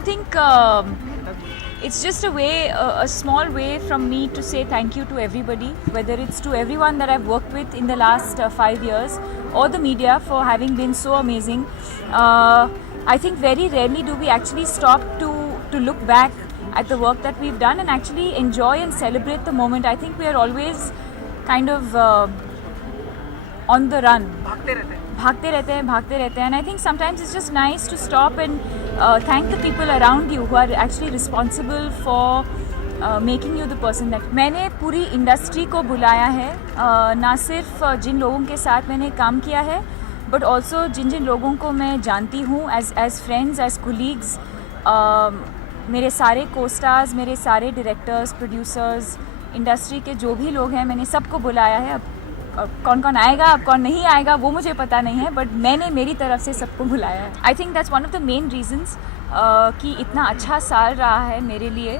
I think it's just a small way from me to say thank you to everybody, whether it's to everyone that I've worked with in the last 5 years or the media for having been so amazing. I think very rarely do we actually stop to look back at the work that we've done and actually enjoy and celebrate the moment. I think we are always kind of on the run. भागते रहते हैं and I think sometimes it's just nice to stop and thank the people around you who are actually responsible for making you the person that मैंने पूरी industry को बुलाया है, ना सिर्फ जिन लोगों के साथ मैंने काम किया है बट ऑल्सो जिन जिन लोगों को मैं जानती हूँ एज फ्रेंड्स एज कोलीग्स, मेरे सारे को स्टार्स, मेरे सारे डायरेक्टर्स, प्रोड्यूसर्स, इंडस्ट्री के जो भी लोग हैं, मैंने सबको बुलाया है. अब कौन कौन आएगा, अब कौन नहीं आएगा वो मुझे पता नहीं है, बट मैंने मेरी तरफ से सबको बुलाया है. I think that's one of the main reasons कि इतना अच्छा साल रहा है मेरे लिए,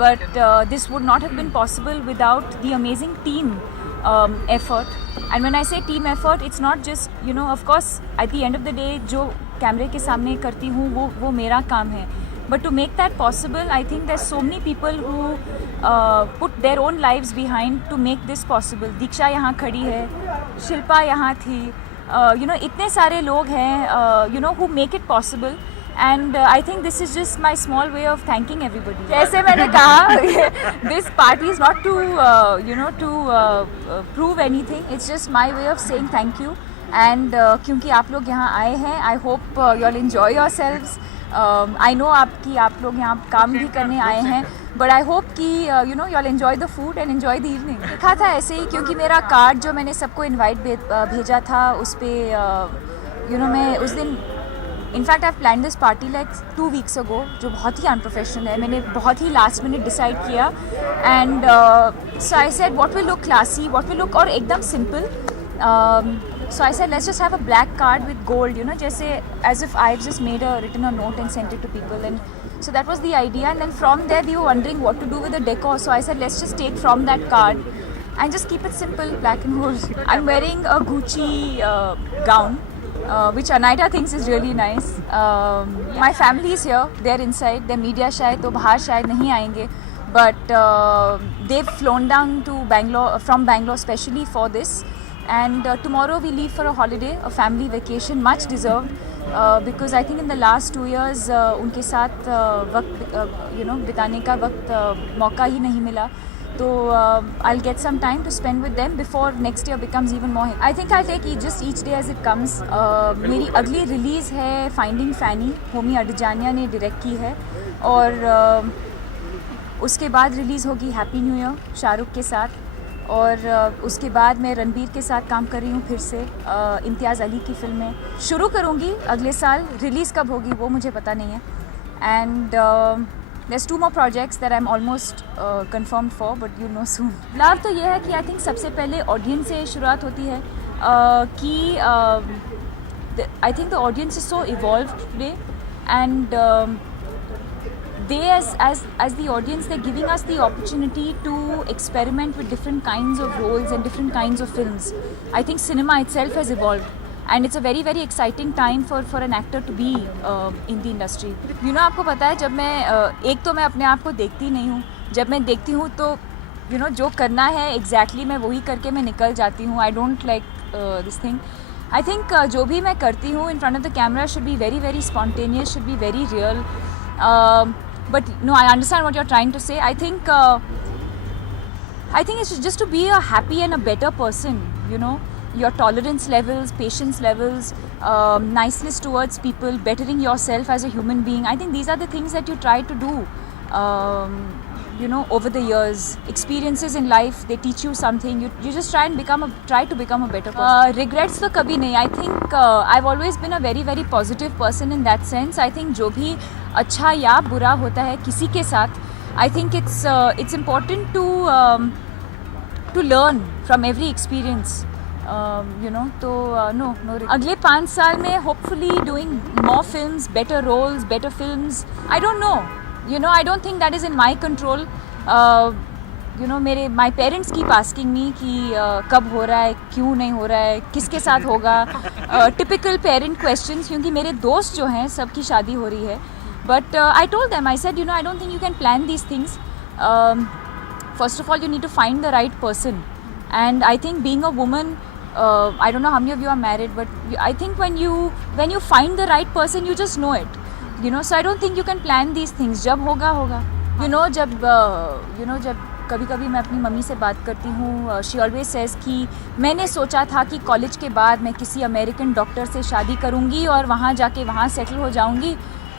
but this would not have been possible without the amazing team effort. And when I say team effort, it's not just, you know, of course at the end of the day जो कैमरे के सामने करती हूँ वो मेरा काम है, but to make that possible, I think there's so many people who put their own lives behind to make this possible. दीक्षा यहाँ खड़ी है, शिल्पा यहाँ थी, you know, इतने सारे लोग हैं, you know, who make it possible. And I think this is just my small way of thanking everybody. जैसे मैंने कहा, this party is not to you know, to prove anything. It's just my way of saying thank you. And क्योंकि आप लोग यहाँ आए हैं, I hope you all enjoy yourselves. I know आप लोग यहाँ काम भी करने आए हैं, but I hope कि you know, you all enjoy the food and enjoy the evening. लिखा था ऐसे ही क्योंकि मेरा कार्ड जो मैंने सबको इनवाइट भेजा था उस पर, you know, मैं उस दिन in fact I plan this party like 2 weeks ago, जो बहुत ही अनप्रोफेशनल है. मैंने बहुत ही लास्ट मिनट डिसाइड किया and so I said what will look classy, what will look और एकदम simple. So I said let's just have a black card with gold, you know, जैसे as if I have just made a written a note and sent it to people. And so that was the idea, and then from there we were wondering what to do with the decor, so I said let's just take from that card and just keep it simple, black and gold. I'm wearing a Gucci gown which Anaita thinks is really nice. My family is here, they're inside, they're media shy, तो बाहर शायद नहीं आएंगे, but they've flown down to Bangalore, from Bangalore specially for this, and tomorrow we leave for a holiday, a family vacation, much deserved, because I think in the last 2 years उनके साथ वक्त you know, बिताने का वक्त मौका ही नहीं मिला. So I'll get some time to spend with them before next year becomes even more. I think I'll take just each day as it comes. मेरी अगली रिलीज़ है फाइंडिंग फैनी, होमी अडजानिया ने डायरेक्ट की है, और उसके बाद रिलीज़ होगी हैप्पी न्यू ईयर शाहरुख के साथ, और उसके बाद मैं रणबीर के साथ काम कर रही हूँ फिर से. इम्तियाज़ अली की फिल्में शुरू करूँगी अगले साल, रिलीज़ कब होगी वो मुझे पता नहीं है. And there's 2 more projects that I'm almost confirmed for, but you'll know soon. Love तो ये है कि आई थिंक सबसे पहले ऑडियंस से शुरुआत होती है, कि I think the audience is so evolved today, and they as the audience, they're giving us the opportunity to experiment with different kinds of roles and different kinds of films. I think cinema itself has evolved, and it's a very very exciting time for an actor to be in the industry. You know, आपको पता है जब मैं एक तो मैं अपने आप को देखती नहीं हूँ, जब मैं देखती हूँ तो you know, जो करना है exactly मैं वही करके मैं निकल जाती हूँ. I don't like this thing. I think जो भी मैं करती हूँ in front of the camera should be very very spontaneous, should be very real. But no, I understand what you're trying to say. I think it's just to be a happy and a better person, you know. Your tolerance levels, patience levels, niceness towards people, bettering yourself as a human being. I think these are the things that you try to do, you know, over the years. Experiences in life, they teach you something. You just try to become a better person. Regrets तो कभी नहीं. I think I've always been a very very positive person in that sense. I think जो भी अच्छा या बुरा होता है किसी के साथ, I think it's important to learn from every experience. You know, तो no. अगले 5 साल में hopefully doing more films, better roles, better films. I don't know. You know, I don't think that is in my control. You know, my parents keep asking me कि कब हो रहा है, क्यों नहीं हो रहा है, किसके साथ होगा. Typical parent questions, क्योंकि मेरे दोस्त जो हैं सबकी शादी हो रही है. But I told them, I said, you know, I don't think you can plan these things. First of all, you need to find the right person. And I think being a woman, I don't know how many of you are married, but I think when you find the right person, you just know it. You know, so I don't think you can plan these things. जब होगा होगा. You know, जब कभी कभी मैं अपनी mummy से बात करती हूँ, शी ऑलवेज सेज कि मैंने सोचा था कि कॉलेज के बाद मैं किसी अमेरिकन डॉक्टर से शादी करूँगी और वहाँ जाके वहाँ सेटल हो जाऊँगी,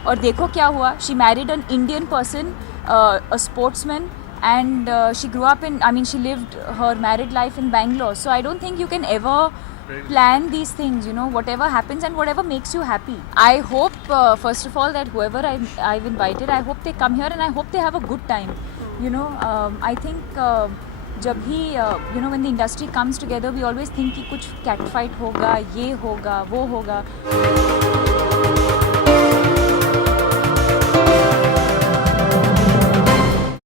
और देखो क्या हुआ. She married an Indian person, a sportsman, and she grew up in, I mean, she lived her married life in Bangalore. So I don't think you can ever plan these things, you know, whatever happens and whatever makes you happy. I hope, first of all, that whoever I've invited, I hope they come here and I hope they have a good time. You know, I think जब भी you know, when the industry comes together, we always think कि कुछ cat fight होगा, ये होगा, वो होगा.